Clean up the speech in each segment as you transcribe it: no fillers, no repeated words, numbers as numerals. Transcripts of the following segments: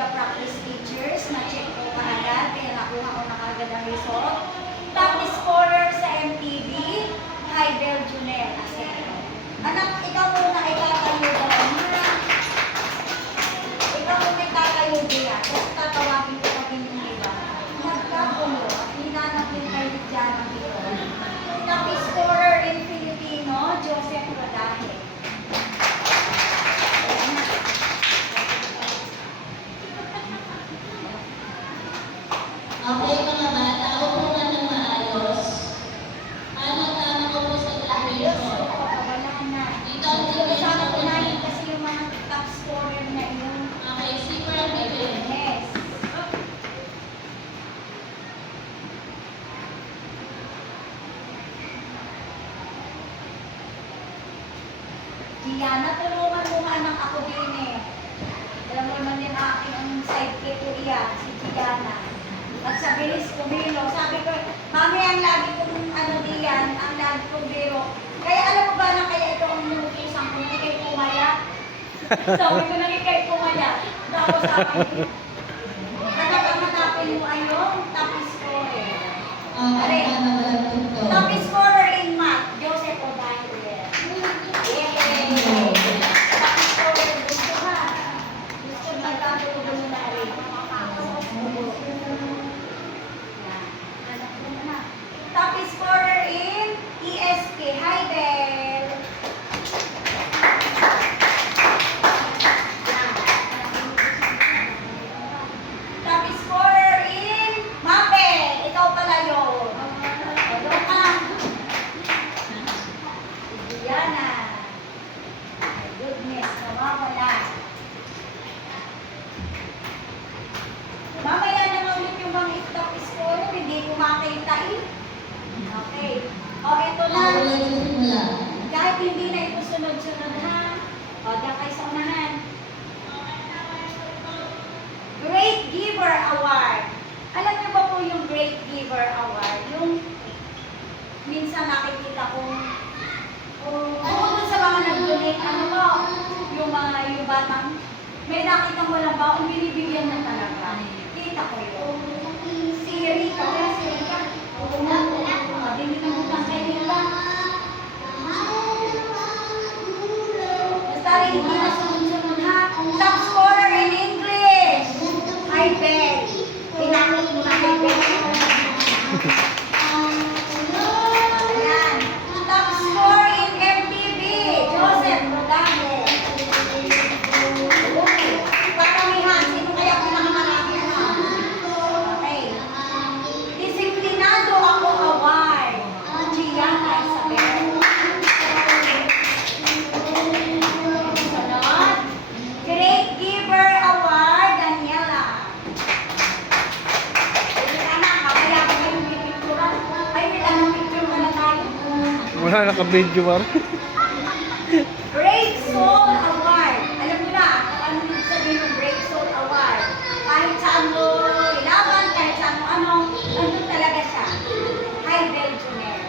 the practice teachers, na-check ko kaagad, kaya nakuha ko na kaagad ang result. Top scorer sa MTV, Haidel Junel Asero. Anak, ikaw muna itatayo doon. Ikaw muna itatayo diyan. Tapos tatawagin ko kami yung iba. Nagkagulo. Hinanap din kayo dyan dito. Top scorer in Filipino, Joseph Rodaje. Okay mga bata, ako po na ng maayos. Ano tama ko po sa graduation? Dito ang graduation ko na. Kasi yung mga top scorer na yun. Okay, super amazing. Yes. Gianna, tulungan mo nga anak ako din eh. Alam mo naman yung aking ang sidekick ko iya, si Gianna. At sa bilis kumilo, sabi ko, mami ang lagi kong ano diyan, ang lagi kong biro. Kaya alam mo ba na kaya ito ang nukisan ko, hindi kayo pumaya? Sabi ko nang ikay pumaya. Tapos sabi ko, hanapin mo ayong top scorer. Top scorer in math, Joseph Odaire. Yay! Top scorer, gusto ka? Gusto magkatulog mo na rin. Top scorer in ESK, Haidel. Top scorer in Mape. Ikaw pala yun. O, doon ka. Diana. My goodness, nawawala. Mamaya na ulit yung mga top scorer, hindi ko makita eh. Okay. O, ito na. Kahit hindi na ito sunod-sunod ha. O, diyan kayo sa unahan. Great Giver Award. Alam niyo ba po yung Great Giver Award? Yung minsan nakikita kong doon sa mga nag-donate, ano po, yung batang, may nakita mo lang ba, binibigyan na talaga. Kita ko yun. Si Rika, kaya si Rika, hindi na butang kay Rika. Basta rin, hindi na sunod-sunod ha. Top scorer in English. Hi, Ben. Tinakot mo na kay Ben. Ayan. Top scorer in MTV. Joseph Rodaje. Paramihan. Sino kaya pinakamarami mo? Okay. Disiplinado ako award. Gianna Isabel. Sunod. Great Giver Award, Daniela. Anak, kaya ko kayong pipicturan. Ay, may picture mo na tayo. Wala naka-video ba? Great Soul Award. Alam mo na, ano yung sabihin ng Great Soul Award? Kahit saan mo ilaban, kahit saan mo ano, nandun talaga siya. Haidel Junel.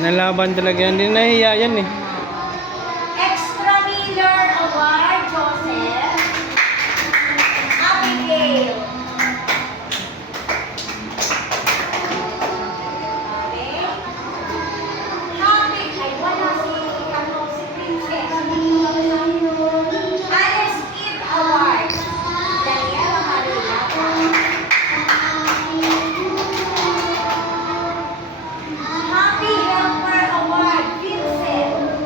Nalaban talaga yan. Hindi nahiya yan eh. Extra Miller Award, Joseph. Abigail. Okay. Happy, ay wala si Princess. Alice Kid Award, Daniela Maria. Happy Helper Award, Vincent.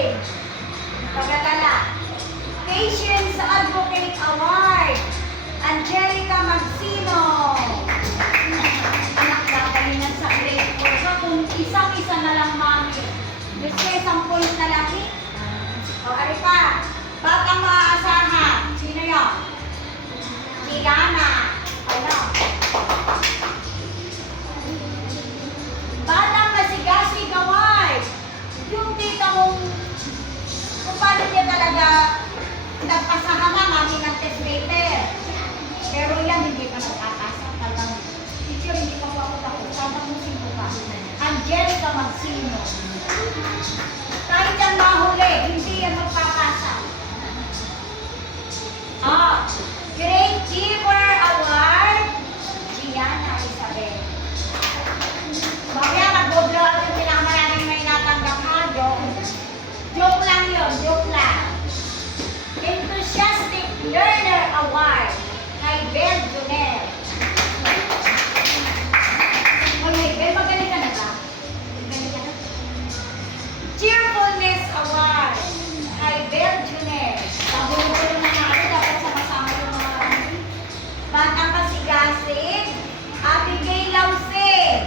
Jane. Pagatala. Patience Advocate Award. Angelica Magsino. Anak gagalingan sa grade 4. So, kung isang-isa na lang, mami. Gusto isang point na lang, eh. O, ari pa. Batang maaasahan. Sino yun? Si Gana. Ano? Batang masigasig award. Yung tita mong kung paano niya talaga nagpasahan na mami ng test paper. Pero yan, hindi pa nakakasa. Talagang, teacher, hindi pa ako tapos. Sana mo sino pa. Angelica Magsino. Kahit yan mahuli, hindi yan magpapasa. Great Giver Award, Gianna Isabel. Mamaya mag-blow out yung pinakamaraming may natanggap ha, joke lang yun, joke lang. Enthusiastic Learner Award kay Bel Junel. Okay, Bel, magaling ka na ba? Magaling ka na? Cheerfulness Award kay Bel Junel. Sabunulo na natin, dapat sama-sama yung mga batang kasigasig. Abigail Lausen,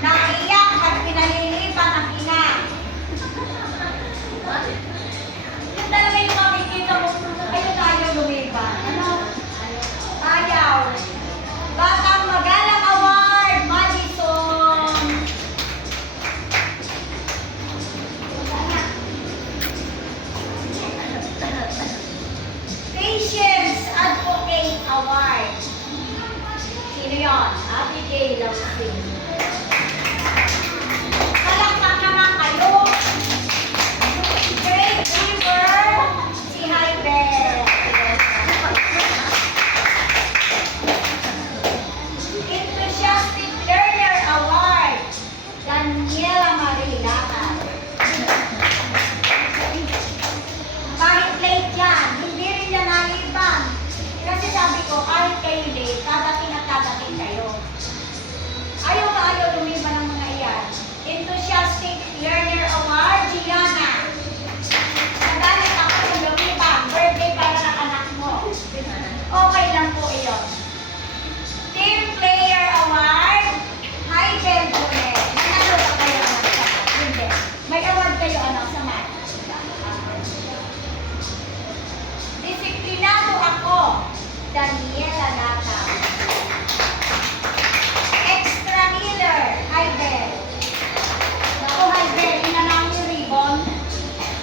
naiyak at pinalilipan ang ina. Yung talaga yung makikita mo, ayaw tayo lumiban. Ano? Ayaw. Batang Magalang Award, Madison. Patience Advocate Award. Sino yun? Abigail Lausen. Palakpak naman kayo. Great Giver, si Haibel. Enthusiastic Learner Award, Daniela Marie Latar. Kahit late yan, hindi rin yan naliban. Kasi sabi ko, kahit kayo late, dadating at dadating kayo. Ayaw na ayaw lumiban ng mga iyan. Enthusiastic Learner Award, Gianna. Nagalit ako kung lumiban. Birthday para ng anak mo. Okay lang po iyon. Team Player Award, Haibel Junel. Nanalo ba kayo anak sa math? Hindi. May award kayo anak sa math. Disiplinado ako, Daniela Lata. Extra Healer, Haibel. Naku, Haibel, inanang yung ribbon.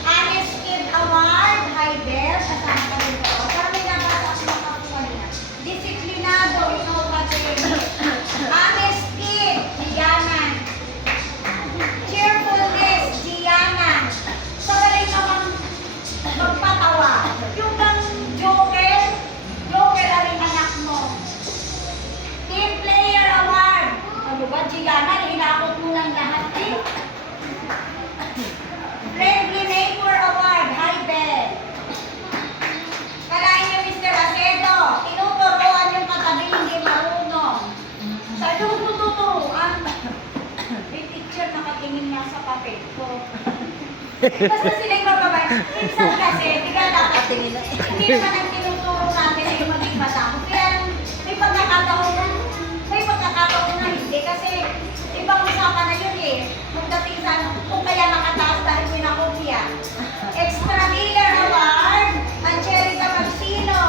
Honest Kid Award, Haibel. Kasama ka rin ko. Para may nabasa ako makakuha nila. Disiplinado, ikaw pa din. Honest Kid, Gianna. Cheerfulness, Gianna. So, galing naman magpatawa. Yung bang Joker, Joker ang anak mo. Team Player Award. Ano ba, Gianna? Hinakot mo ng lahat eh. Friendly Neighbor Award, Haibel. Kalahin niyo, Mr. Acedo. Tinuturuan yung katabi, hindi marunong. Sa tuturuan. May picture nakatingin nga sa papel ko. Basta sila yung mababay. Minsan kasi, di ka dapat hindi naman ang tinuturo natin ay maging matapos. Kaya may pagkakataon na hindi. Kasi ibang usapan na yun eh. Magdating sa kung kaya nakataas dahil pinakopya. Extra Healer Award, Angelica Magsino.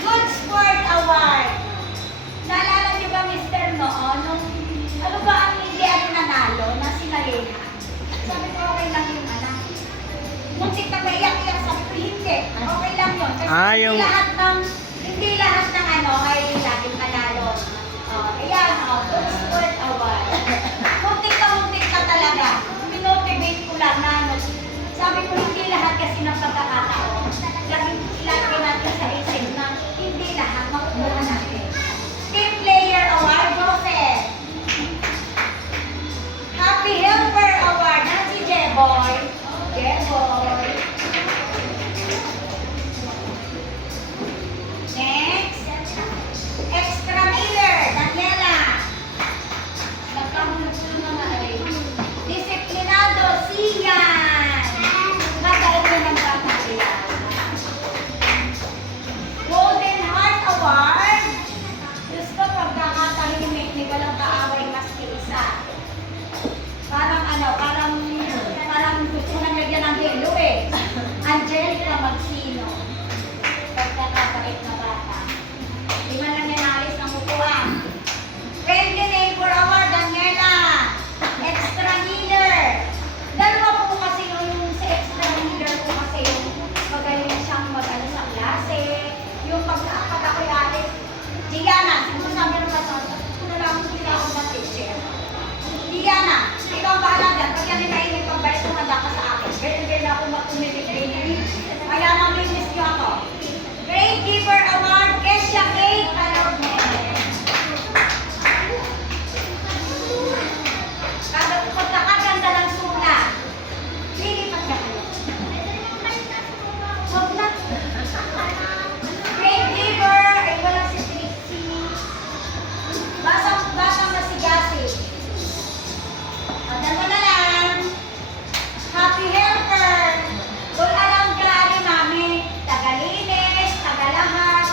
Good Sport Award. Naalala niyo ba, Mr. Noon? Ano ba ang hindi nanalo na sinalihan? Sabi ko, okay lang yung anak. Muntik na maiyak-iyak, sabi ko, hindi. Okay lang yun. Kasi yung- hindi lahat ng ano ay laging panalo. Ayan, Good Sport Award. Muntik ka talaga. Minotivate ko lang na ano. Sabi ko, hindi lahat kasi ng pagkakataon. Laging ilagay natin sa isip na hindi lahat makukuha natin. Team Player Award, Joseph. Happy Helper Award, na si Jeboy. Jeboy. Ikaw ang bahala dyan. Pag yan ay mainit, pagbalik tumanda ka sa akin. Girl ako magtumilig-ilig. Kaya mamimiss niyo ako. Great Giver Award, Kesha Kate Calorne. Pagkakaganda ng sula. Lilipat ka kayo. Huwag na. Great Giver, ay walang si Trixie. Basang masigasig. Ano na lang. Happy helper. Kung alam ka ni mami, tagalinis, tagalahat.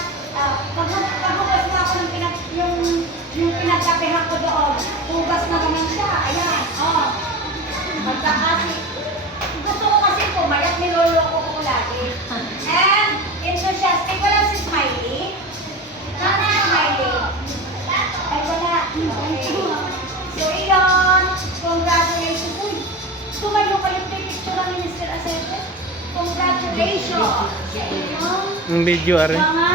Paghugas mo ako ng yung pinagkapehan ko doon. Hugas na naman siya. Ayan. Oh. Magkakasi. Gusto ko kasi pumayat, niloloko ko lagi. And enthusiastic. Wala si Smiley. Nana si Smiley. Ay, wala. Okay. So, iyon. Congratulations. Uy, tumayo kayo picture ni Mr. Acete. Congratulations sa inyong Yung video, Ari. mga